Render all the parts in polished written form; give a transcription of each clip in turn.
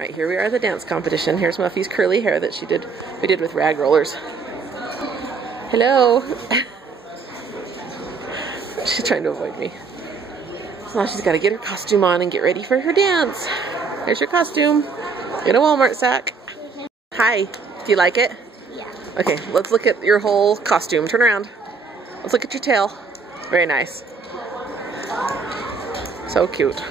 Right, here we are at the dance competition. Here's Muffy's curly hair that we did with rag rollers. Hello. She's trying to avoid me. Now she's got to get her costume on and get ready for her dance. There's your costume in a Walmart sack. Hi, do you like it? Yeah. Okay, let's look at your whole costume. Turn around. Let's look at your tail. Very nice. So cute.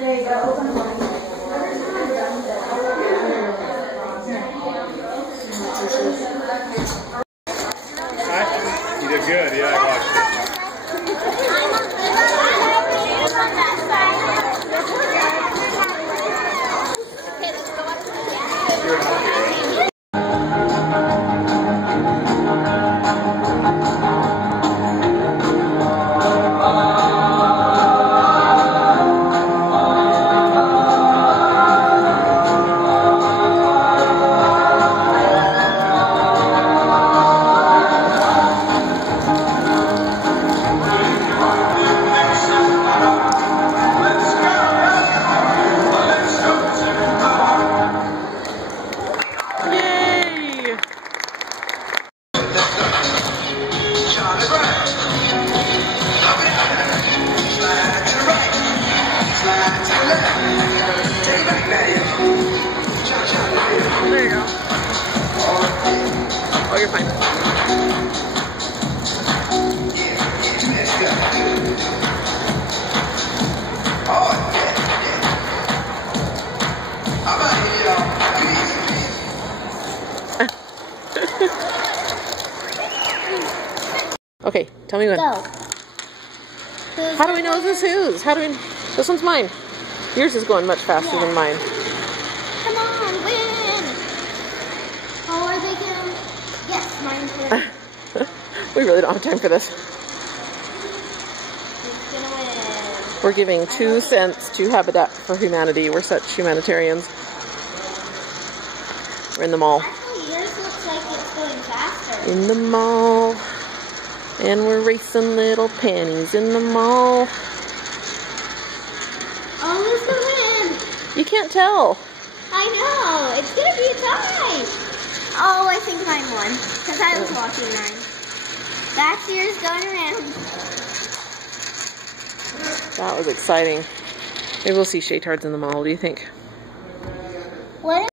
There you go. You did good, yeah, I watched it. There you go. Oh, you're fine. Okay, tell me when. Go. How do we know this is whose? How do we... This one's mine. Yours is going much faster than mine. Come on, win! Oh, are they going? Yes, mine's winning. We really don't have time for this. It's gonna win. We're giving 2 cents to Habitat for Humanity. We're such humanitarians. We're in the mall. Actually, yours looks like it's going faster. In the mall. And we're racing little panties in the mall. Oh, who's gonna win? You can't tell. I know. It's gonna be a tie. Oh, I think mine won. Because I was watching mine. That's yours going around. That was exciting. Maybe we'll see Shaytards in the mall. What do you think? What